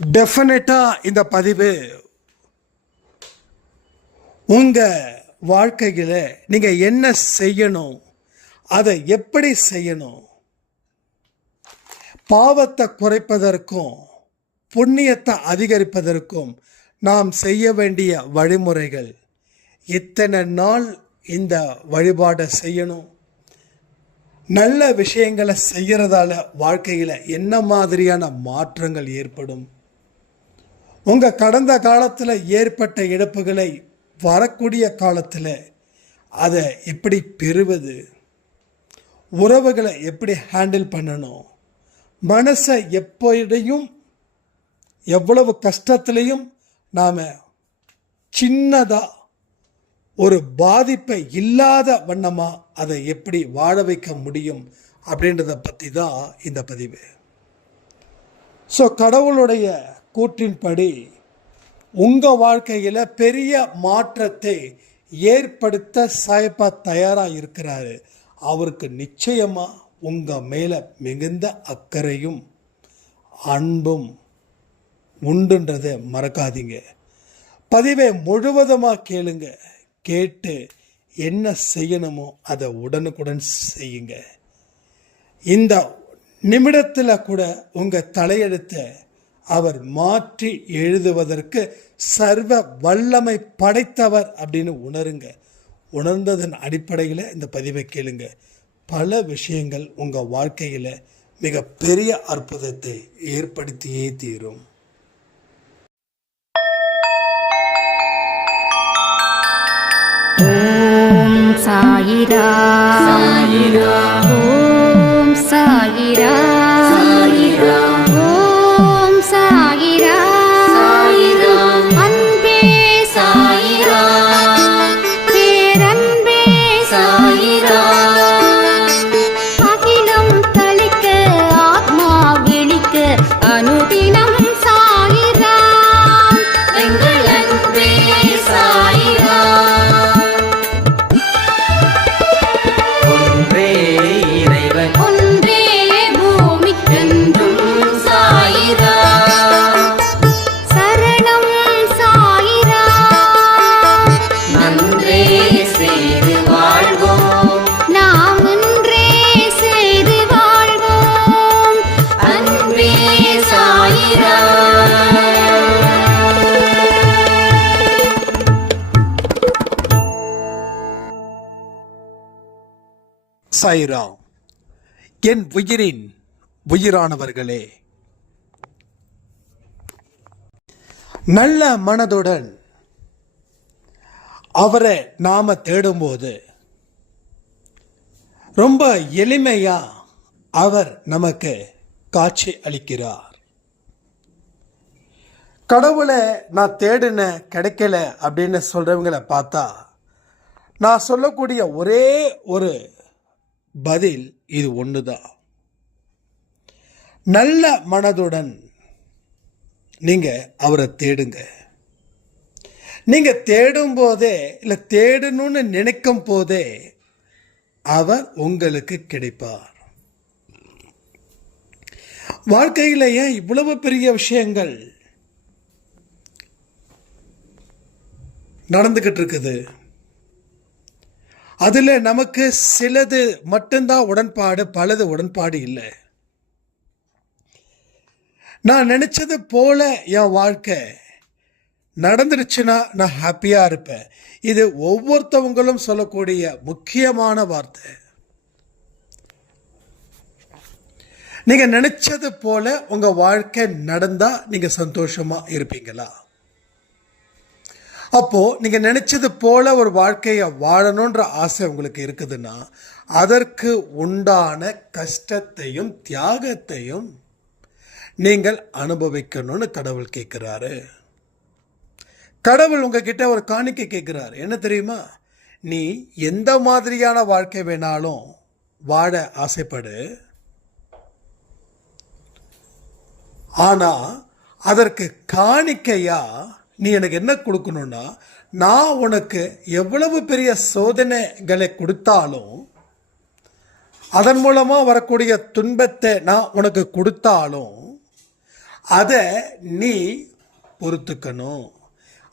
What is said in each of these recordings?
டெஃபினட்டாக இந்த பதிவு உங்கள் வாழ்க்கையில் நீங்கள் என்ன செய்யணும், அதை எப்படி செய்யணும், பாவத்தை குறைப்பதற்கும் புண்ணியத்தை அதிகரிப்பதற்கும் நாம் செய்ய வேண்டிய வழிமுறைகள், இத்தனை நாள் இந்த வழிபாடை செய்யணும், நல்ல விஷயங்களை செய்கிறதால வாழ்க்கையில் என்ன மாதிரியான மாற்றங்கள் ஏற்படும், உங்கள் கடந்த காலத்தில் ஏற்பட்ட இழப்புகளை வரக்கூடிய காலத்தில் அதை எப்படி பெறுவது, உறவுகளை எப்படி ஹேண்டில் பண்ணணும், மனசை எப்படியும் எவ்வளவு கஷ்டத்துலேயும் நாம் சின்னதாக ஒரு பாதிப்பை இல்லாத வண்ணமாக அதை எப்படி வாழ வைக்க முடியும் அப்படின்றத பற்றி தான் இந்த பதிவு. ஸோ கடவுளுடைய கூற்றின்படி உங்கள் வாழ்க்கையில் பெரிய மாற்றத்தை ஏற்படுத்த சாயப்பா தயாராக இருக்கிறாரு. அவருக்கு நிச்சயமாக உங்கள் மேலே மிகுந்த அக்கறையும் அன்பும் உண்டுன்றதை மறக்காதீங்க. பதிவை முழுவதுமாக கேளுங்க. கேட்டு என்ன செய்யணுமோ அதை உடனுக்குடன் செய்யுங்க. இந்த நிமிடத்தில் கூட உங்கள் தலையெழுத்தை அவர் மாற்றி எழுதுவதற்கு சர்வ வல்லமை படைத்தவர் அப்படின்னு உணருங்க. உணர்ந்ததன் அடிப்படையில் இந்த பதிவை கேளுங்க. பல விஷயங்கள் உங்கள் வாழ்க்கையில் மிகப்பெரிய அற்புதத்தை ஏற்படுத்தியே தீரும். ஓம் சாயிரா சாயிரா, ஓம் சாயிரா சாயிரா, ஓம் சாயிரா சாயிரா, அன்பே சாயிரா, பேரன்பே சாயிரா, அகிலம் தளிக்க ஆத்மா விழிக்க அனுதினம் சாயிரா, எங்கள் அன்பே சாயிரா. சாயிராம். என் உயிரின் உயிரானவர்களே, நல்ல மனதுடன் அவரை நாம தேடும்போது ரொம்ப எளிமையா அவர் நமக்கு காட்சி அளிக்கிறார். கடவுளை நான் தேடின கிடைக்கல அப்படின்னு சொல்றவங்களை பார்த்தா நான் சொல்லக்கூடிய ஒரே ஒரு பதில் இது ஒண்ணுதான். நல்ல மனதுடன் நீங்க அவரை தேடுங்க. நீங்க தேடும் போதே இல்லை தேடணும்னு நினைக்கும் போதே அவர் உங்களுக்கு கிடைப்பார். வாழ்க்கையில் ஏன் இவ்வளவு பெரிய விஷயங்கள் நடந்துகிட்டு இருக்குது? அதில் நமக்கு சிலது மட்டும்தான் உடன்பாடு, பலது உடன்பாடு இல்லை. நான் நினச்சது போல என் வாழ்க்கை நடந்துருச்சுன்னா நான் ஹாப்பியாக இருப்பேன். இது ஒவ்வொருத்தவங்களும் சொல்லக்கூடிய முக்கியமான வார்த்தை. நீங்கள் நினச்சது போல உங்கள் வாழ்க்கை நடந்தால் நீங்கள் சந்தோஷமாக இருப்பீங்களா? அப்போது நீங்கள் நினச்சது போல ஒரு வாழ்க்கையை வாழணுன்ற ஆசை உங்களுக்கு இருக்குதுன்னா அதற்கு உண்டான கஷ்டத்தையும் தியாகத்தையும் நீங்கள் அனுபவிக்கணும்னு கடவுள் கேட்குறாரு. கடவுள் உங்ககிட்ட ஒரு காணிக்கை கேட்குறாரு. என்ன தெரியுமா? நீ எந்த மாதிரியான வாழ்க்கை வேணாலும் வாழ ஆசைப்படு, ஆனால் அதற்கு காணிக்கையா நீ எனக்கு என்ன கொடுக்கணும்னா, நான் உனக்கு எவ்வளவு பெரிய சோதனைகளை கொடுத்தாலும், அதன் மூலமாக வரக்கூடிய துன்பத்தை நான் உனக்கு கொடுத்தாலும், அதை நீ பொறுத்துக்கணும்.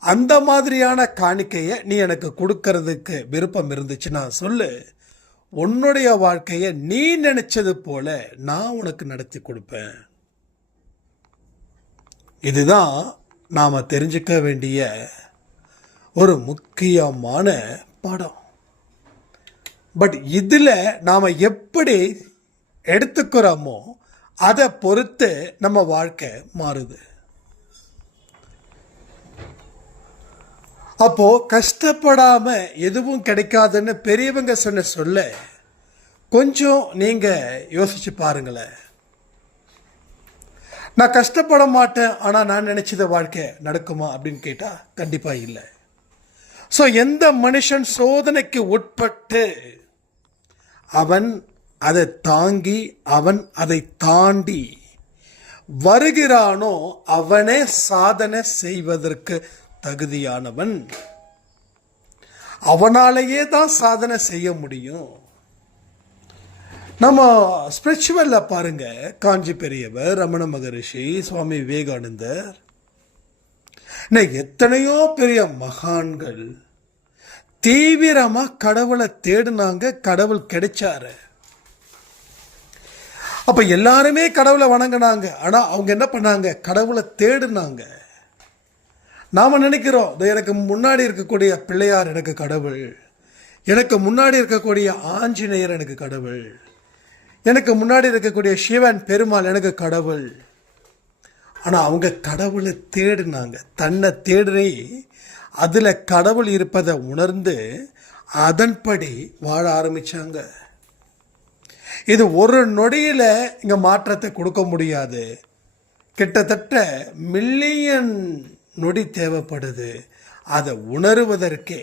அந்த மாதிரியான காணிக்கையை நீ எனக்கு கொடுக்கறதுக்கு விருப்பம் இருந்துச்சுன்னா சொல்லு. உன்னுடைய வாழ்க்கையை நீ நினைச்சது போல நான் உனக்கு நடத்தி கொடுப்பேன். இதுதான் நாம் தெரிஞ்சுக்க வேண்டிய ஒரு முக்கியமான பாடம். பட் இதில் நாம் எப்படி எடுத்துக்கிறோமோ அதை பொறுத்து நம்ம வாழ்க்கை மாறுது. அப்போ கஷ்டப்படாம எதுவும் கிடைக்காதுன்னு பெரியவங்க சொல்ல கொஞ்சம் நீங்க யோசிச்சு பாருங்களேன். நான் கஷ்டப்பட மாட்டேன், ஆனால் நான் நினைச்சத வாழ்க்கை நடக்குமா அப்படின்னு கேட்டா கண்டிப்பா இல்லை. ஸோ எந்த மனுஷன் சோதனைக்கு உட்பட்டு அவன் அதை தாங்கி அவன் அதை தாண்டி வருகிறானோ அவனே சாதனை செய்வதற்கு தகுதியானவன். அவனாலேயே தான் சாதனை செய்ய முடியும். நம்ம ஸ்பிரிச்சுவல்ல பாருங்க, காஞ்சி பெரியவர், ரமண மகரிஷி, சுவாமி விவேகானந்தர், எத்தனையோ பெரிய மகான்கள் தீவிரமா கடவுளை தேடினாங்க, கடவுள் கிடைச்சாரு. அப்ப எல்லாருமே கடவுளை வணங்கினாங்க. ஆனா அவங்க என்ன பண்ணாங்க? கடவுளை தேடினாங்க. நாம நினைக்கிறோம், எனக்கு முன்னாடி இருக்கக்கூடிய பிள்ளையார் எனக்கு கடவுள், எனக்கு முன்னாடி இருக்கக்கூடிய ஆஞ்சநேயர் எனக்கு கடவுள், எனக்கு முன்னாடி இருக்கக்கூடிய சிவன் பெருமாள் எனக்கு கடவுள். ஆனா அவங்க கடவுளை தேடினாங்க. தன்னை தேடி அதுல கடவுள் இருப்பதை உணர்ந்து அதன்படி வாழ ஆரம்பிச்சாங்க. இது ஒரு நொடியில இங்க மாற்றத்தை கொடுக்க முடியாது. கிட்டத்தட்ட மில்லியன் நொடி தேவைப்படுது அதை உணருவதற்கே.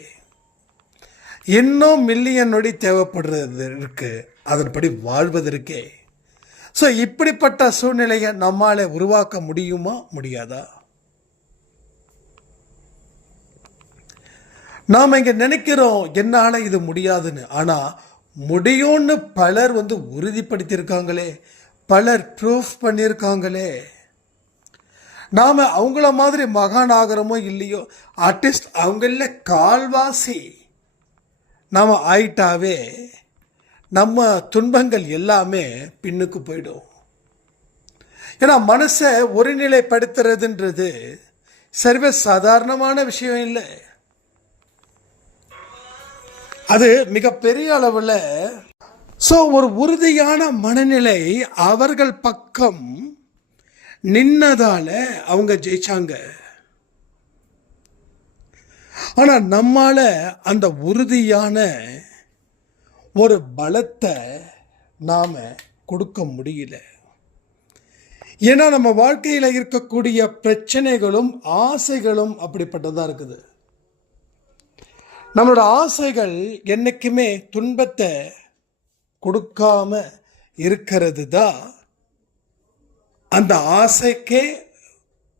இன்னும் மில்லியன் நொடி தேவைப்படுறது இருக்கு அதன்படி வாழ்வதற்கே. ஸோ இப்படிப்பட்ட சூழ்நிலையை நம்மால உருவாக்க முடியுமா, முடியாதா? நாம் இங்க நினைக்கிறோம் என்னால இது முடியாதுன்னு. ஆனா முடியும்னு பலர் உறுதிப்படுத்தியிருக்காங்களே, பலர் ப்ரூஃப் பண்ணியிருக்காங்களே. நாம் அவங்கள மாதிரி மகான் ஆகிறோமோ இல்லையோ, அட்லீஸ்ட் அவங்கள கால்வாசி நாம் ஆயிட்டாவே நம்ம துன்பங்கள் எல்லாமே பின்னுக்கு போயிடும். ஏன்னா மனசை ஒருநிலைப்படுத்துறதுன்றது சர்வ சாதாரணமான விஷயம் இல்லை. அது மிகப்பெரிய அளவில். ஸோ ஒரு உறுதியான மனநிலை அவர்கள் பக்கம் நின்னதால அவங்க ஜெயிச்சாங்க. ஆனா நம்மால அந்த உறுதியான ஒரு பலத்தை நாம கொடுக்க முடியல. ஏன்னா நம்ம வாழ்க்கையில இருக்கக்கூடிய பிரச்சனைகளும் ஆசைகளும் அப்படிப்பட்டதா இருக்குது. நம்மளோட ஆசைகள் என்னைக்குமே துன்பத்தை கொடுக்காம இருக்கிறது தான் அந்த ஆசைக்கே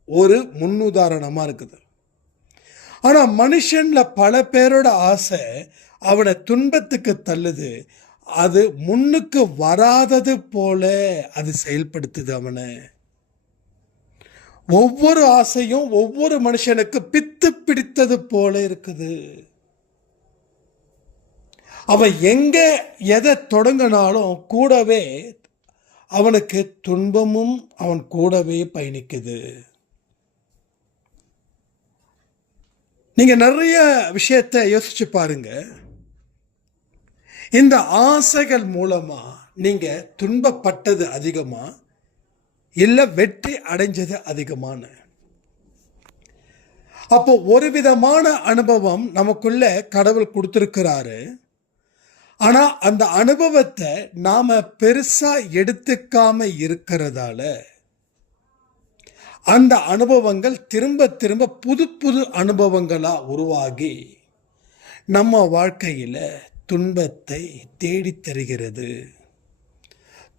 ஒரு முன்னுதாரணமா இருக்குது. ஆனா மனுஷன்ல பல பேரோட ஆசை அவனை துன்பத்துக்கு தள்ளுது. அது முன்னுக்கு வராதது போல அது செயல்படுத்துது அவனை. ஒவ்வொரு ஆசையும் ஒவ்வொரு மனுஷனுக்கு பித்து பிடித்தது போல இருக்குது. அவன் எங்க எதை தொடங்கினாலும் கூடவே அவனுக்கு துன்பமும் அவன் கூடவே பயணிக்குது. நீங்க நிறைய விஷயத்தை யோசிச்சு பாருங்க. இந்த ஆசைகள் மூலமா நீங்க துன்பப்பட்டது அதிகமா இல்ல வெற்றி அடைஞ்சது அதிகமான? அப்போ ஒரு விதமான அனுபவம் நமக்குள்ள கடவுள் கொடுத்திருக்கிறாரு. ஆனா அந்த அனுபவத்தை நாம பெருசா எடுத்துக்காம இருக்கிறதால அந்த அனுபவங்கள் திரும்ப திரும்ப புது புது அனுபவங்களா உருவாகி நம்ம வாழ்க்கையில துன்பத்தை தேடி தருகிறது.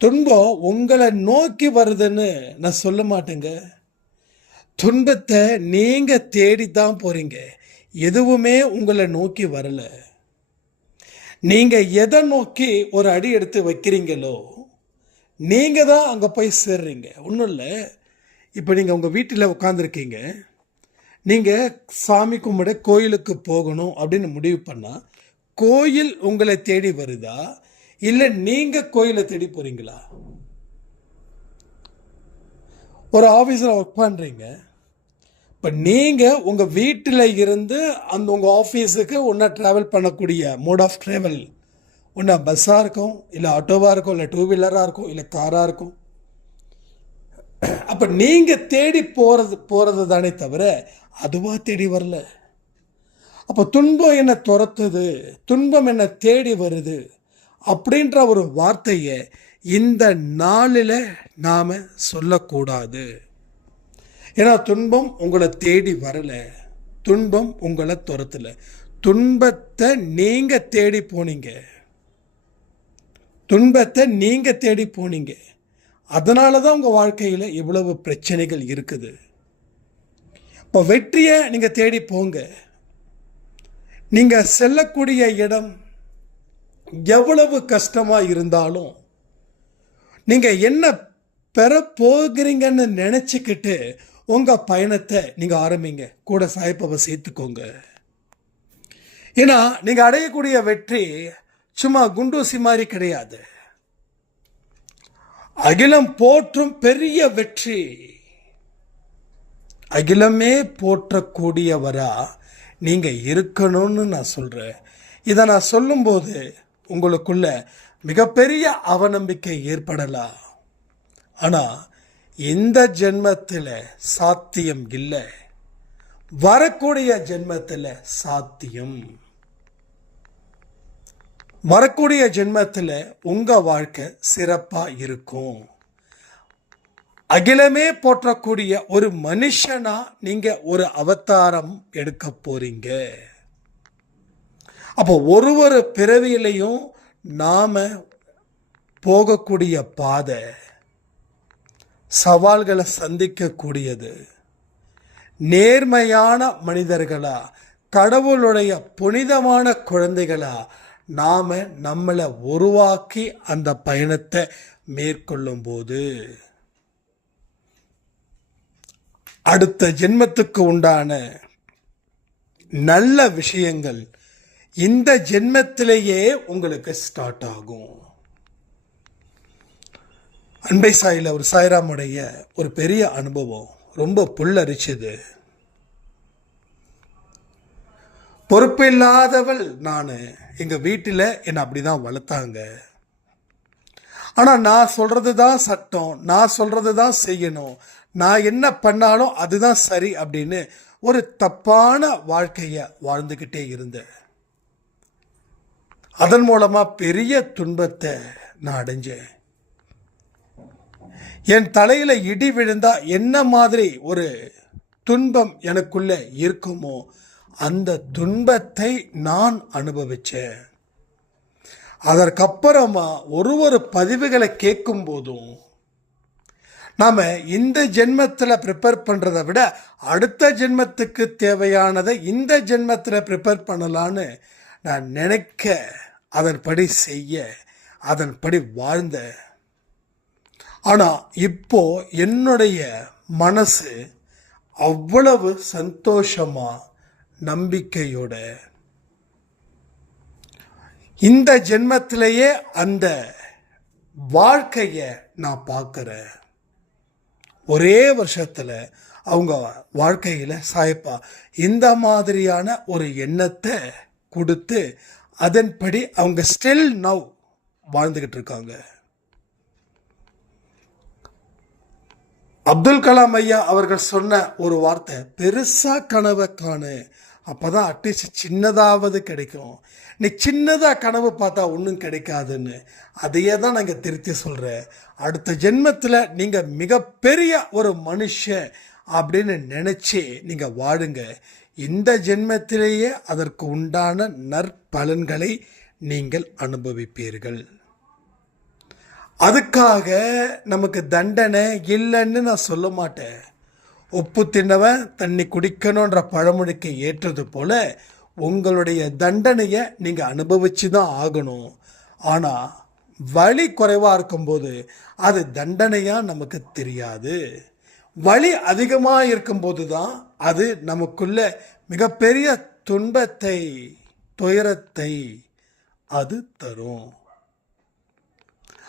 துன்பம் உங்களை நோக்கி வருதுன்னு நான் சொல்ல மாட்டேங்க. துன்பத்தை நீங்க தேடித்தான் போறீங்க. எதுவுமே உங்களை நோக்கி வரல. நீங்க எதை நோக்கி ஒரு அடி எடுத்து வைக்கிறீங்களோ நீங்க தான் அங்க போய் சேர்றீங்க. ஒன்றும் இல்லை, இப்போ நீங்கள் உங்கள் வீட்டில் உட்காந்துருக்கீங்க, நீங்கள் சாமி கும்பிட கோயிலுக்கு போகணும் அப்படின்னு முடிவு பண்ணால் கோயில் உங்களை தேடி வருதா, இல்லை நீங்கள் கோயிலை தேடி போகிறீங்களா? ஒரு ஆஃபீஸில் ஒர்க் பண்ணுறீங்க, இப்போ நீங்கள் உங்கள் வீட்டில் இருந்து அந்த உங்கள் ஆஃபீஸுக்கு ஒன்றா ட்ராவல் பண்ணக்கூடிய மோட் ஆஃப் ட்ராவல் ஒன்றா பஸ்ஸாக இருக்கும், இல்லை ஆட்டோவாக இருக்கும், இல்லை டூ வீலராக இருக்கும், இல்லை காராக இருக்கும். அப்போ நீங்கள் தேடி போகிறது தானே தவிர அதுவாக தேடி வரல. அப்போ துன்பம் என்ன துரத்துது, துன்பம் என்ன தேடி வருது அப்படின்ற ஒரு வார்த்தையை இந்த நாளில் நாம் சொல்லக்கூடாது. ஏன்னா துன்பம் உங்களை தேடி வரலை, துன்பம் உங்களை துரத்தலை, துன்பத்தை நீங்கள் தேடி போனீங்க, துன்பத்தை நீங்கள் தேடி போனீங்க. அதனால தான் உங்கள் வாழ்க்கையில் இவ்வளவு பிரச்சனைகள் இருக்குது. இப்போ வெற்றியை நீங்கள் தேடி போங்க. நீங்கள் செல்லக்கூடிய இடம் எவ்வளவு கஷ்டமாக இருந்தாலும் நீங்கள் என்ன பெற போகிறீங்கன்னு நினச்சிக்கிட்டு உங்கள் பயணத்தை நீங்கள் ஆரம்பிங்க. கூட சாய்ப்பாவை சேர்த்துக்கோங்க. ஏன்னா நீங்கள் அடையக்கூடிய வெற்றி சும்மா குண்டூசி மாதிரி கிடையாது. அகிலம் போற்றும் பெரிய வெற்றி. அகிலமே போற்றக்கூடியவரா நீங்கள் இருக்கணும்னு நான் சொல்கிறேன். இதை நான் சொல்லும்போது உங்களுக்குள்ள மிகப்பெரிய அவநம்பிக்கை ஏற்படலாம். ஆனால் இந்த ஜென்மத்தில் சாத்தியம் இல்லை, வரக்கூடிய ஜென்மத்தில் சாத்தியம். வரக்கூடிய ஜென்மத்தில் உங்கள் வாழ்க்கை சிறப்பாக இருக்கும். அகிலமே போற்றக்கூடிய ஒரு மனுஷனா நீங்கள் ஒரு அவதாரம் எடுக்க போறீங்க. அப்போ ஒரு பிறவியிலையும் நாம் போகக்கூடிய பாதை சவால்களை சந்திக்கக்கூடியது. நேர்மையான மனிதர்களா, கடவுளுடைய புனிதமான குழந்தைகளா நாம் நம்மளை உருவாக்கி அந்த பயணத்தை மேற்கொள்ளும் போது அடுத்த ஜென்மத்துக்கு உண்டான நல்ல விஷயங்கள் இந்த ஜென்மத்திலேயே உங்களுக்கு ஸ்டார்ட் ஆகும். அன்பை சாயில ஒரு சாய்ராமுடைய ஒரு பெரிய அனுபவம் ரொம்ப புல்லரிச்சது. பொறுப்பில்லாதவள் நான், எங்கள் வீட்டில் என்னை அப்படி தான் வளர்த்தாங்க. ஆனால் நான் சொல்கிறது தான் சட்டம், நான் சொல்கிறது தான் செய்யணும், நான் என்ன பண்ணாலும் அதுதான் சரி அப்படின்னு ஒரு தப்பான வாழ்க்கையை வாழ்ந்துக்கிட்டே இருந்தேன். அதன் மூலமாக பெரிய துன்பத்தை நான் அடைஞ்சேன். என் தலையில் இடி விழுந்தா என்ன மாதிரி ஒரு துன்பம் எனக்குள்ள இருக்குமோ அந்த துன்பத்தை நான் அனுபவித்தேன். அதற்கப்புறமா ஒரு பதிவுகளை கேட்கும் போதும் நாம் இந்த ஜென்மத்தில் ப்ரிப்பேர் பண்ணுறதை விட அடுத்த ஜென்மத்துக்கு தேவையானதை இந்த ஜென்மத்தில் ப்ரிப்பேர் பண்ணலான்னு நான் நினைக்க, அதன்படி செய்ய, அதன்படி வாழ்ந்த. ஆனால் இப்போ என்னுடைய மனசு அவ்வளவு சந்தோஷமா நம்பிக்கையோட இந்த ஜென்மத்திலேயே அந்த வாழ்க்கையை நான் பார்க்குறேன். ஒரே வருஷத்தில் அவங்க வாழ்க்கையில் சாய்ப்பா இந்த மாதிரியான ஒரு எண்ணத்தை கொடுத்து அதன்படி அவங்க ஸ்டில் நவ் வாழ்ந்துக்கிட்டு இருக்காங்க. அப்துல் கலாம் ஐயா அவர்கள் சொன்ன ஒரு வார்த்தை, பெருசாக கனவை காணு, அப்போ தான் அட்லீஸ்ட் சின்னதாவது கிடைக்கும். நீ சின்னதாக கனவு பார்த்தா ஒன்றும் கிடைக்காதுன்னு. அதையே தான் நாங்கள் திருத்தி சொல்கிறேன். அடுத்த ஜென்மத்தில் நீங்கள் மிகப்பெரிய ஒரு மனுஷன் அப்படின்னு நினச்சி நீங்கள் வாழுங்க. இந்த ஜென்மத்திலேயே அதற்கு உண்டான நற்பலன்களை நீங்கள் அனுபவிப்பீர்கள். அதுக்காக நமக்கு தண்டனை இல்லைன்னு நான் சொல்ல மாட்டேன். உப்பு தின்னவன் தண்ணி குடிக்கணுன்ற பழமொழிக்கு ஏற்றது போல உங்களுடைய தண்டனையை நீங்கள் அனுபவிச்சு தான் ஆகணும். ஆனால் வலி குறைவாக இருக்கும்போது அது தண்டனையாக நமக்கு தெரியாது. வலி அதிகமாக இருக்கும்போது தான் அது நமக்குள்ள மிகப்பெரிய துன்பத்தை, துயரத்தை அது தரும்.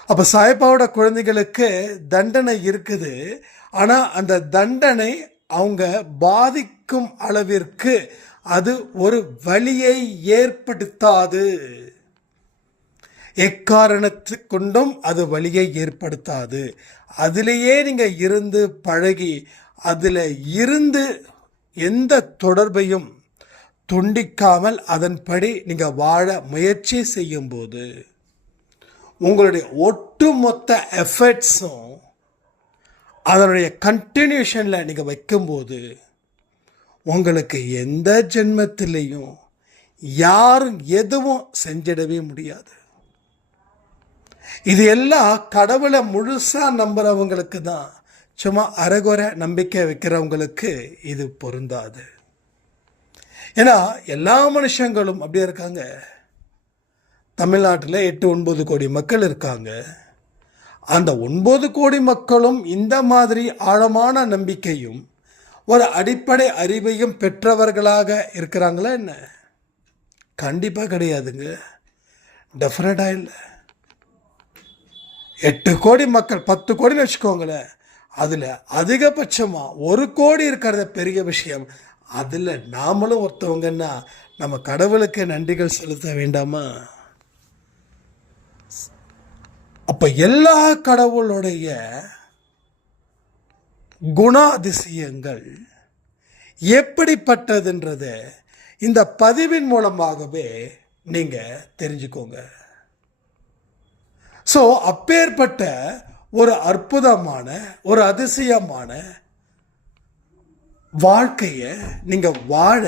அப்போ சாயப்பாவோட குழந்தைகளுக்கு தண்டனை இருக்குது. ஆனால் அந்த தண்டனை அவங்க பாதிக்கும் அளவிற்கு அது ஒரு வலியை ஏற்படுத்தாது. எக்காரணத்து கொண்டும் அது வலியை ஏற்படுத்தாது. அதிலேயே நீங்கள் இருந்து பழகி அதில் இருந்து எந்த தொடர்பையும் துண்டிக்காமல் அதன்படி நீங்கள் வாழ முயற்சி செய்யும்போது உங்களுடைய ஒட்டுமொத்த எஃபர்ட்ஸும் அதனுடைய கண்டினியூஷனில் நீங்கள் வைக்கும்போது உங்களுக்கு எந்த ஜென்மத்திலையும் யாரும் எதுவும் செஞ்சிடவே முடியாது. இது எல்லாம் கடவுளை முழுசாக நம்புகிறவங்களுக்கு தான். சும்மா அரைகுறை நம்பிக்கை வைக்கிறவங்களுக்கு இது பொருந்தாது. ஏன்னா எல்லா மனுஷங்களும் அப்படியே இருக்காங்க. தமிழ்நாட்டில் 8-9 கோடி மக்கள் இருக்காங்க. அந்த 9 கோடி மக்களும் இந்த மாதிரி ஆழமான நம்பிக்கையும் ஒரு அடிப்படை அறிவையும் பெற்றவர்களாக இருக்கிறாங்களா என்ன? கண்டிப்பாக கிடையாதுங்க. டெஃபினட்டாக இல்லை. 8 கோடி மக்கள், 10 கோடின்னு வச்சுக்கோங்களேன். அதில் அதிகபட்சமாக 1 கோடி இருக்கிறத பெரிய விஷயம். அதில் நாமளும் ஒருத்தவங்கன்னா நம்ம கடவுளுக்கு நன்றிகள் செலுத்த வேண்டாமா? அப்போ எல்லா கடவுளுடைய குணாதிசயங்கள் எப்படிப்பட்டதுன்றத இந்த பதிவின் மூலமாகவே நீங்கள் தெரிஞ்சுக்கோங்க. ஸோ அப்பேற்பட்ட ஒரு அற்புதமான, ஒரு அதிசயமான வாழ்க்கையை நீங்கள் வாழ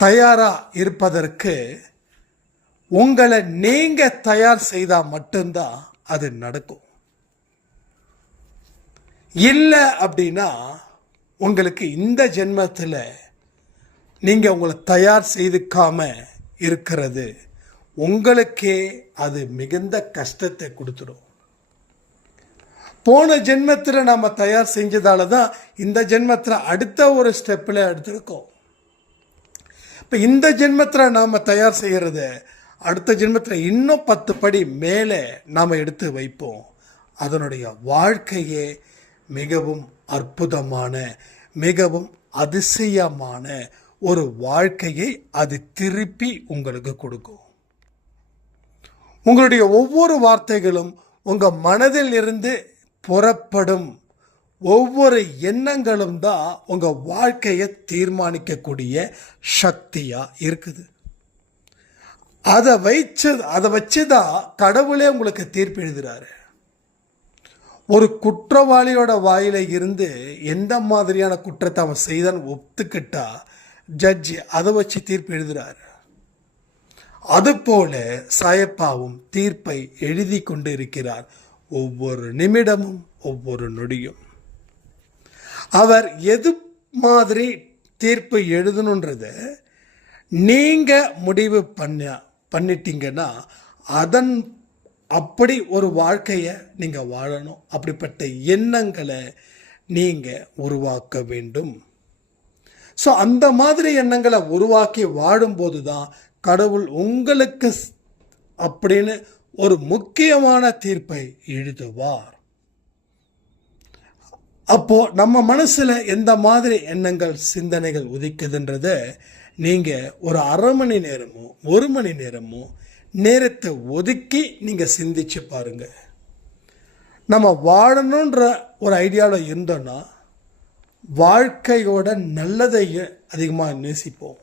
தயாராக இருப்பதற்கு உங்களை நீங்கள் தயார் செய்தால் மட்டும்தான் அது நடக்கும். இல்லை அப்படின்னா உங்களுக்கு இந்த ஜென்மத்தில் நீங்கள் உங்களை தயார் செய்துக்காம இருக்கிறது உங்களுக்கே அது மிகுந்த கஷ்டத்தை கொடுத்துடும். போன ஜென்மத்தில் நாம் தயார் செஞ்சதால தான் இந்த ஜென்மத்தில் அடுத்த ஒரு ஸ்டெப்பில் எடுத்திருக்கோம். இப்போ இந்த ஜென்மத்தில் நாம் தயார் செய்கிறது அடுத்த ஜென்மத்தில் இன்னும் 10 படி மேலே நாம் எடுத்து வைப்போம். அதனுடைய வாழ்க்கையே மிகவும் அற்புதமான, மிகவும் அதிசயமான ஒரு வாழ்க்கையை அது திருப்பி உங்களுக்கு கொடுக்கும். உங்களுடைய ஒவ்வொரு வார்த்தைகளும் உங்கள் மனதில் இருந்து புறப்படும் ஒவ்வொரு எண்ணங்களும் தான் உங்கள் வாழ்க்கையை தீர்மானிக்கக்கூடிய சக்தியாக இருக்குது. அதை வச்சு தான் கடவுளே உங்களுக்கு தீர்ப்பு எழுதுகிறாரு. ஒரு குற்றவாளியோட வாயில இருந்து எந்த மாதிரியான குற்றத்தை அவன் செய்தான் ஒத்துக்கிட்டா ஜட்ஜி அதை வச்சு தீர்ப்பு எழுதுகிறாரு. அதுபோல சாயப்பாவும் தீர்ப்பை எழுதி கொண்டு இருக்கிறார். ஒவ்வொரு நிமிடமும், ஒவ்வொரு நொடியும் அவர் எது மாதிரி தீர்ப்பு எழுதணுன்றத நீங்கள் முடிவு பண்ணிட்டீங்கன்னா அதன் அப்படி ஒரு வாழ்க்கையை நீங்கள் வாழணும். அப்படிப்பட்ட எண்ணங்களை நீங்கள் உருவாக்க வேண்டும். ஸோ அந்த மாதிரி எண்ணங்களை உருவாக்கி வாழும்போது தான் கடவுள் உங்களுக்கு அப்படின்னு ஒரு முக்கியமான தீர்ப்பை எழுதுவார். அப்போது நம்ம மனசில் எந்த மாதிரி எண்ணங்கள், சிந்தனைகள் உதிக்குதுன்றத நீங்கள் ஒரு அரை மணி நேரமோ 1 மணி நேரமோ நேரத்தை ஒதுக்கி நீங்கள் சிந்திச்சு பாருங்கள். நம்ம வாழணுன்ற ஒரு ஐடியாவில் இருந்தோன்னா வாழ்க்கையோட நல்லதையே அதிகமாக நேசிப்போம்,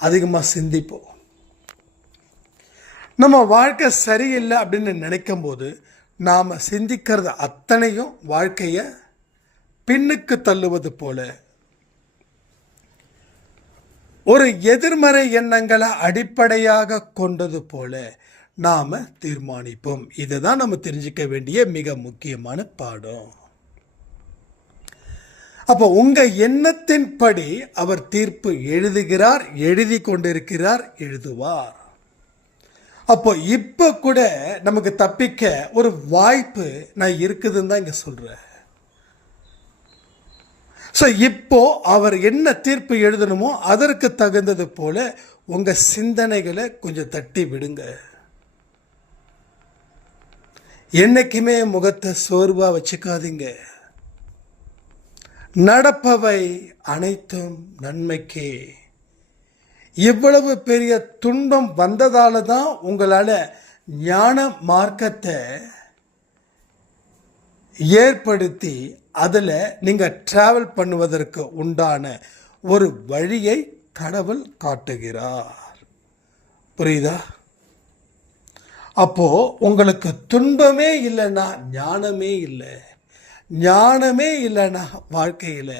அதிகமாக சிந்திப்போம். நம்ம வாழ்க்கை சரியில்லை அப்படின்னு நினைக்கும் போது நாம் சிந்திக்கிறது அத்தனையும் வாழ்க்கையை பின்னுக்கு தள்ளுவது போல, ஒரு எதிர்மறை எண்ணங்களை அடிப்படையாக கொண்டது போல நாம் தீர்மானிப்போம். இதுதான் நம்ம தெரிஞ்சுக்க வேண்டிய மிக முக்கியமான பாடம். அப்போ உங்கள் எண்ணத்தின்படி அவர் தீர்ப்பு எழுதுகிறார், எழுதி கொண்டிருக்கிறார், எழுதுவார். அப்போ இப்போ கூட நமக்கு தப்பிக்க ஒரு வாய்ப்பு நான் இருக்குதுன்னு தான் இங்கே சொல்கிறேன். ஸோ இப்போ அவர் என்ன தீர்ப்பு எழுதணுமோ அதற்கு தகுந்தது போல உங்கள் சிந்தனைகளை கொஞ்சம் தட்டி விடுங்க. என்னைக்குமே முகத்தை சோர்வா வச்சுக்காதீங்க. நடப்பவை அனைத்தும் நன்மைக்கே. இவ்வளவு பெரிய துன்பம் வந்ததால தான் உங்களால் ஞான மார்க்கத்தை ஏற்படுத்தி அதில் நீங்கள் டிராவல் பண்ணுவதற்கு உண்டான ஒரு வழியை கடவுள் காட்டுகிறார். புரியுதா? அப்போ உங்களுக்கு துன்பமே இல்லைன்னா ஞானமே இல்லை. ஞானமே இல்லைன்னா வாழ்க்கையில்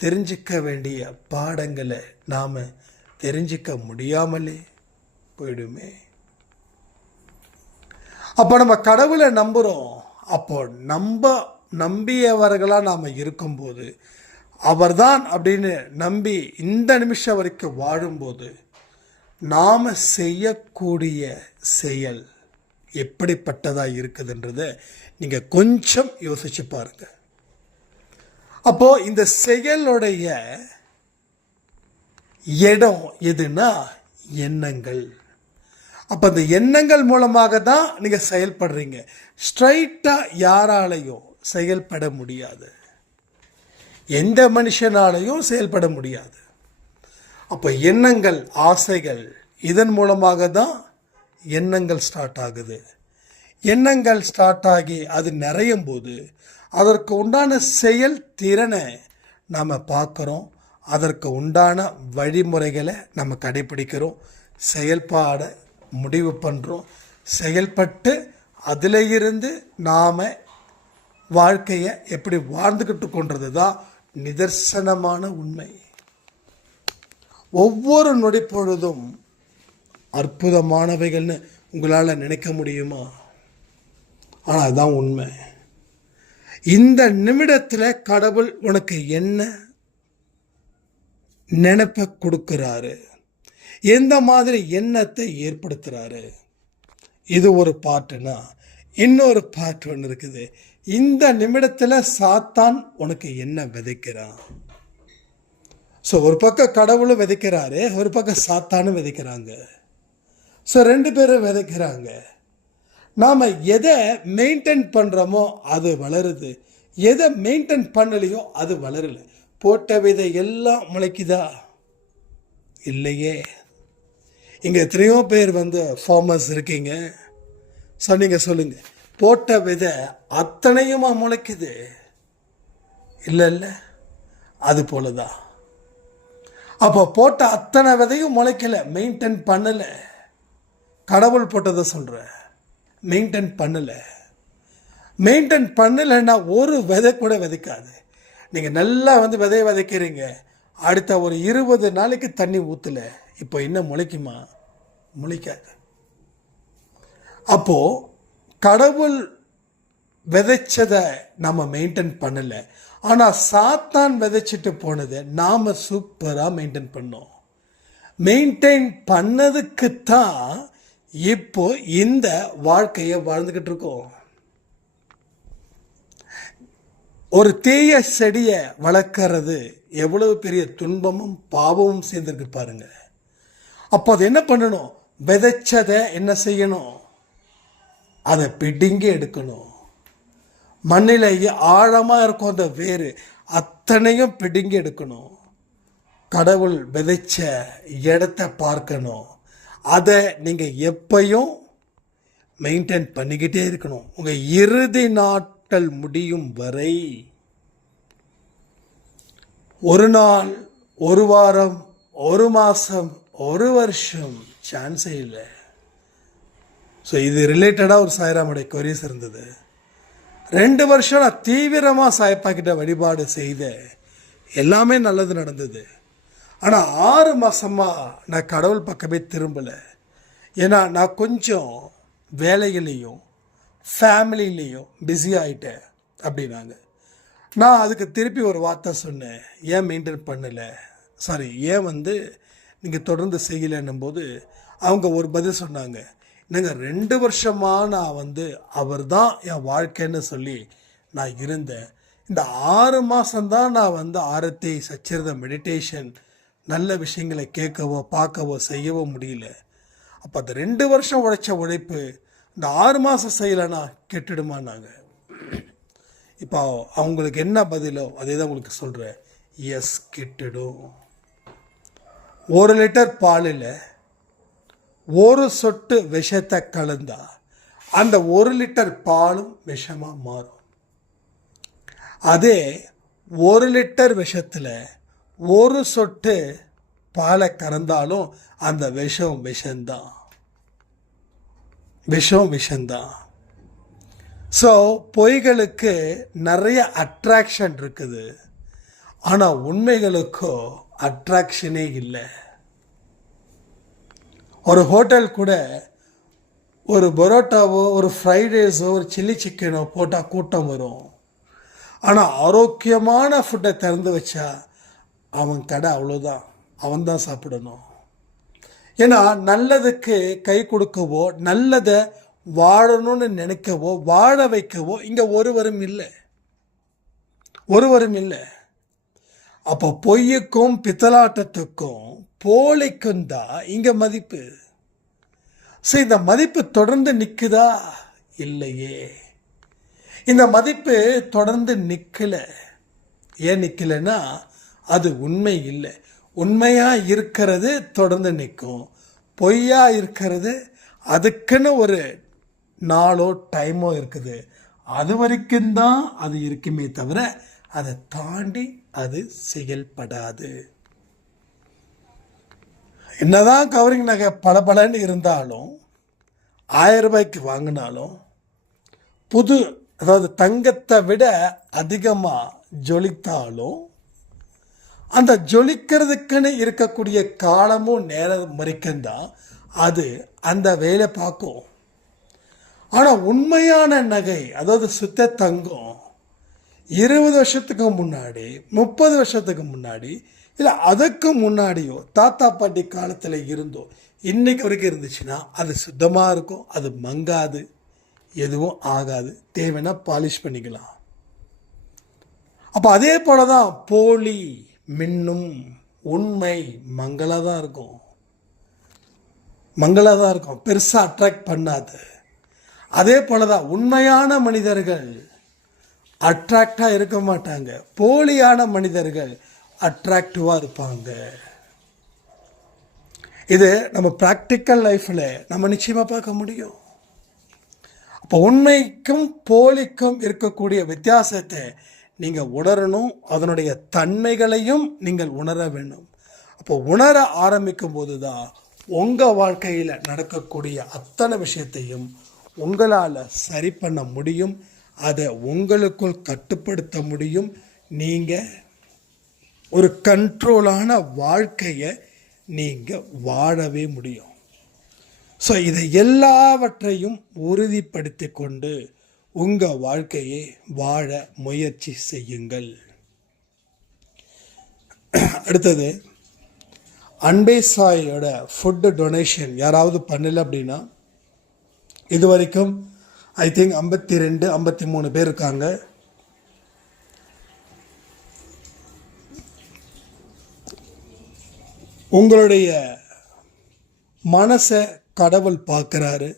தெரிஞ்சிக்க வேண்டிய பாடங்களை நாம் தெரிஞ்சிக்க முடியாமலே போயிடுமே. அப்போ நம்ம கடவுளை நம்புகிறோம். அப்போ நம்பியவர்களாக நாம் இருக்கும்போது, அவர்தான் அப்படின்னு நம்பி இந்த நிமிஷம் வரைக்கும் வாழும்போது, நாம் செய்யக்கூடிய செயல் எப்படிப்பட்டதாக இருக்குதுன்றதை நீங்கள் கொஞ்சம் யோசிச்சு பாருங்க. அப்போது இந்த செயலுடைய இடம் எதுனா எண்ணங்கள். அப்போ அந்த எண்ணங்கள் மூலமாக தான் நீங்கள் செயல்படுறீங்க. ஸ்ட்ரைட்டாக யாராலையும் செயல்பட முடியாது, எந்த மனுஷனாலையும் செயல்பட முடியாது. அப்போ எண்ணங்கள், ஆசைகள், இதன் மூலமாக தான் எண்ணங்கள் ஸ்டார்ட் ஆகுது. எண்ணங்கள் ஸ்டார்ட் ஆகி அது நிறையும் போது அதற்கு உண்டான செயல் திறனை நாம் பார்க்குறோம். அதற்கு உண்டான வழிமுறைகளை நம்ம கடைப்பிடிக்கிறோம், செயல்பாட முடிவு பண்ணுறோம். செயல்பட்டு அதில் இருந்து நாம் வாழ்க்கையை எப்படி வாழ்ந்துக்கிட்டு கொண்டது தான் நிதர்சனமான உண்மை. ஒவ்வொரு நொடி பொழுதும் அற்புதமானவைகள்னு உங்களால் நினைக்க முடியுமா? ஆனால் அதுதான் உண்மை. இந்த நிமிடத்தில் கடவுள் உனக்கு என்ன நினைப்பை கொடுக்குறாரு, எந்த மாதிரி எண்ணத்தை ஏற்படுத்துகிறாரு, இது ஒரு பாட்டுனா இன்னொரு பாட்டு ஒன்று இருக்குது. இந்த நிமிடத்தில் சாத்தான் உனக்கு என்ன விதைக்கிறான். ஸோ ஒரு பக்கம் கடவுளும் விதைக்கிறாரு, ஒரு பக்கம் சாத்தானும் விதைக்கிறாங்க. ஸோ ரெண்டு பேரும் விதைக்கிறாங்க. நாம் எதை மெயின்டைன் பண்ணுறோமோ அது வளருது, எதை மெயின்டைன் பண்ணலையோ அது வளரலை. போட்ட விதை எல்லாம் முளைக்குதா? இல்லையே. இங்கே எத்தனையோ பேர் ஃபார்மர்ஸ் இருக்கீங்க. ஸோ நீங்கள் சொல்லுங்கள், போட்ட விதை அத்தனையுமா முளைக்குது? இல்லை. அது போல தான். அப்போ போட்ட அத்தனை விதையும் முளைக்கலை, மெயின்டைன் பண்ணலை. கடவுள் போட்டதை சொல்கிறேன், மெயின்டைன் பண்ணலை. மெயின்டைன் பண்ணலைன்னா ஒரு விதை கூட விதைக்காது. நீங்கள் நல்லா விதையை விதைக்கிறீங்க, அடுத்த ஒரு 20 நாளைக்கு தண்ணி ஊற்றலை, இப்போ என்ன முளைக்குமா? முளைக்காது. அப்போது கடவுள் விதைச்சதை நம்ம மெயின்டைன் பண்ணலை, ஆனால் சாத்தான் விதைச்சிட்டு போனதை நாம் சூப்பராக மெயின்டைன் பண்ணோம். மெயின்டைன் பண்ணதுக்குத்தான் இப்போ இந்த வாழ்க்கையை வாழ்ந்துக்கிட்டு இருக்கோம். ஒரு தேய செடியை வளர்க்கறது எவ்வளவு பெரிய துன்பமும் பாவமும் சேர்ந்துருக்கு பாருங்க. அப்போ அது என்ன பண்ணணும்? விதைச்சதை என்ன செய்யணும்? அதை பிடுங்கி எடுக்கணும். மண்ணிலேயே ஆழமாக இருக்கும் அந்த வேறு, அத்தனையும் பிடுங்கி எடுக்கணும். கடவுள் விதைச்ச இடத்த பார்க்கணும். அதை நீங்கள் எப்பையும் மெயின்டைன் பண்ணிக்கிட்டே இருக்கணும். உங்கள் இறுதி நாட்கள் முடியும் வரை. ஒரு நாள், ஒரு வாரம், ஒரு மாதம், ஒரு வருஷம் சான்ஸே இல்லை. ஸோ இது ரிலேட்டடாக ஒரு சாய்ராமுடைய கொரிஸ் இருந்தது. 2 வருஷம் நான் தீவிரமாக சாயப்பாக்கிட்ட வழிபாடு செய்த, எல்லாமே நல்லது நடந்தது. ஆனால் 6 மாதமாக நான் கடவுள் பக்கமே திரும்பலை. ஏன்னா நான் கொஞ்சம் வேலையிலையும் ஃபேமிலியிலையும் பிஸி ஆகிட்டேன் அப்படின்னாங்க. நான் அதுக்கு திருப்பி ஒரு வார்த்தை சொன்னேன், ஏன் மெயின்டைன் பண்ணலை, சாரி ஏன் நீங்கள் தொடர்ந்து செய்யலைன்னும் போது அவங்க ஒரு பதில் சொன்னாங்க. என்னங்க 2 வருஷமாக நான் அவர் தான் என் வாழ்க்கைன்னு சொல்லி நான் இருந்தேன். இந்த 6 மாதம்தான் நான் ஆரத்தி சச்சரித மெடிடேஷன் நல்ல விஷயங்களை கேட்கவோ பார்க்கவோ செய்யவோ முடியல. அப்போ அந்த 2 வருஷம் உழைச்ச உழைப்பு இந்த 6 மாதம் செய்யலைன்னா கெட்டுடுமான்னாங்க. இப்போ அவங்களுக்கு என்ன பதிலோ அதே தான் உங்களுக்கு சொல்கிறேன். எஸ், கெட்டுடும். 1 லிட்டர் பாலில் 1 சொட்டு விஷத்தை கலந்தா அந்த 1 லிட்டர் பாலும் விஷமாக மாறும். அதே 1 லிட்டர் விஷத்தில் 1 சொட்டு பாலை கலந்தாலும் அந்த விஷம்தான். ஸோ பொய்களுக்கு நிறைய அட்ராக்ஷன் இருக்குது, ஆனால் உண்மைகளுக்கோ அட்ராக்ஷனே இல்லை. ஒரு ஹோட்டல் கூட ஒரு பரோட்டாவோ ஒரு ஃப்ரைட் ரைஸோ ஒரு சில்லி சிக்கனோ போட்டால் கூட்டம் வரும். ஆனால் ஆரோக்கியமான ஃபுட்டை திறந்து வச்சா அவன் கடை அவ்வளோதான், அவன் தான் சாப்பிடணும். ஏன்னா நல்லதுக்கு கை கொடுக்கவோ நல்லதை வாழணும்னு நினைக்கவோ வாழ வைக்கவோ இங்கே ஒருவரும் இல்லை. அப்போ பொய்யுக்கும் பித்தலாட்டத்துக்கும் போலிக்கும் தான் இங்கே மதிப்பு. ஸோ இந்த மதிப்பு தொடர்ந்து நிற்குதா? இல்லையே. இந்த மதிப்பு தொடர்ந்து நிற்கலை. ஏன் நிற்கலைன்னா அது உண்மை இல்லை. உண்மையாக இருக்கிறது தொடர்ந்து நிற்கும், பொய்யாக இருக்கிறது அதுக்குன்னு ஒரு நாளோ டைமோ இருக்குது. அது வரைக்கும் தான் அது இருக்குமே தவிர அதை தாண்டி அது செயல்படாது. என்னதான் கவரிங் நகை பளபளன்னு இருந்தாலும் 1000 ரூபாய்க்கு வாங்கினாலும் அதாவது தங்கத்தை விட அதிகமாக ஜொலித்தாலும் அந்த ஜொலிக்கிறதுக்குன்னு இருக்கக்கூடிய காலமும் நேரம் வரைக்கும் தான் அது அந்த வேலை பார்க்கும். ஆனால் உண்மையான நகை, அதாவது சுத்த தங்கம் 20 வருஷத்துக்கு முன்னாடி 30 வருஷத்துக்கு முன்னாடி இல்லை அதுக்கு முன்னாடியோ தாத்தா பாட்டி காலத்தில் இருந்தோ இன்னைக்கு வரைக்கும் இருந்துச்சுன்னா அது சுத்தமாக இருக்கும், அது மங்காது, எதுவும் ஆகாது. தேவைன்னா பாலிஷ் பண்ணிக்கலாம். அப்போ அதே போல தான் போலி மின்னும், உண்மை மங்களாக தான் இருக்கும், பெருசாக அட்ராக்ட் பண்ணாது. அதே போல தான் உண்மையான மனிதர்கள் அட்ராக்டாக இருக்க மாட்டாங்க, போலியான மனிதர்கள் அட்ராக்டிவாக இருப்பாங்க. இது நம்ம ப்ராக்டிக்கல் லைஃப்பில் நம்ம நிச்சயமாக பார்க்க முடியும். அப்போ உண்மைக்கும் போலிக்கும் இருக்கக்கூடிய வித்தியாசத்தை நீங்கள் உணரணும், அதனுடைய தன்மைகளையும் நீங்கள் உணர வேண்டும். அப்போ உணர ஆரம்பிக்கும் போது தான் உங்கள் வாழ்க்கையில் நடக்கக்கூடிய அத்தனை விஷயத்தையும் உங்களால் சரி பண்ண முடியும், அதை உங்களுக்குள் கட்டுப்படுத்த முடியும். நீங்கள் ஒரு கண்ட்ரோலான வாழ்க்கையை நீங்கள் வாழவே முடியும். ஸோ இதை எல்லாவற்றையும் உறுதிப்படுத்தி கொண்டு உங்கள் வாழ்க்கையை வாழ முயற்சி செய்யுங்கள். அடுத்தது, அன்பே சாயோட ஃபுட்டு டொனேஷன் யாராவது பண்ணல அப்படின்னா, இது வரைக்கும் ஐ திங்க் 52 53 பேர் இருக்காங்க. உங்களுடைய மனசை கடவுள் பார்க்குறாரு,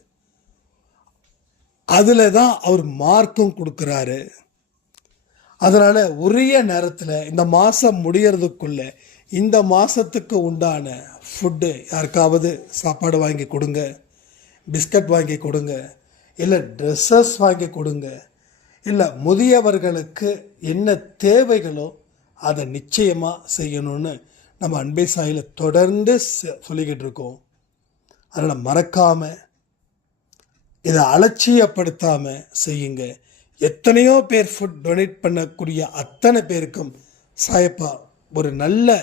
அதில் தான் அவர் மார்க்கும் கொடுக்குறாரு. அதனால் உரிய நேரத்தில் இந்த மாதம் முடியறதுக்குள்ளே இந்த மாதத்துக்கு உண்டான ஃபுட்டு யாருக்காவது சாப்பாடு வாங்கி கொடுங்க, பிஸ்கட் வாங்கி கொடுங்க, இல்லை ட்ரெஸ்ஸஸ் வாங்கி கொடுங்க, இல்லை முதியவர்களுக்கு என்ன தேவைகளோ அதை நிச்சயமாக செய்யணும்னு நம்ம அன்பே சாயில் தொடர்ந்து சொல்லிக்கிட்டு இருக்கோம். அதனால் மறக்காமல் இதை அலட்சியப்படுத்தாமல் செய்யுங்க. எத்தனையோ பேர் ஃபுட் டொனேட் பண்ணக்கூடிய அத்தனை பேருக்கும் சாயப்பா ஒரு நல்ல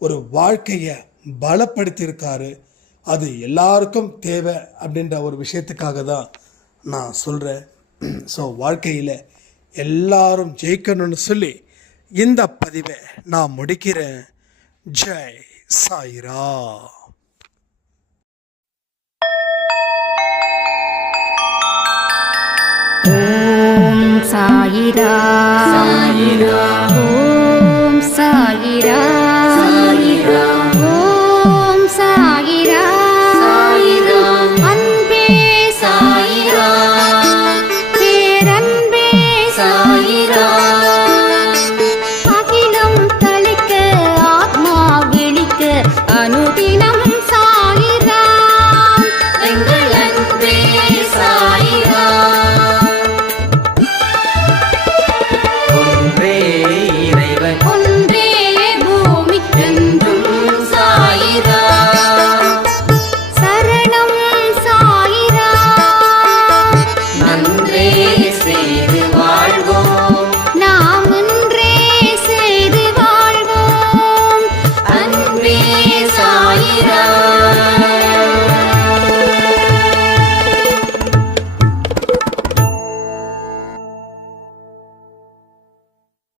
ஒரு வாழ்க்கையை பலப்படுத்தியிருக்காரு. அது எல்லாருக்கும் தேவை அப்படின்ற ஒரு விஷயத்துக்காக தான் நான் சொல்கிறேன். ஸோ வாழ்க்கையில் எல்லாரும் ஜெயிக்கணும்னு சொல்லி இந்த பதிவை நான் முடிக்கிறேன். ஜெய் சாய்ரா. சாயிரா சாயிரா ஓம் சாயிரா சாயிரா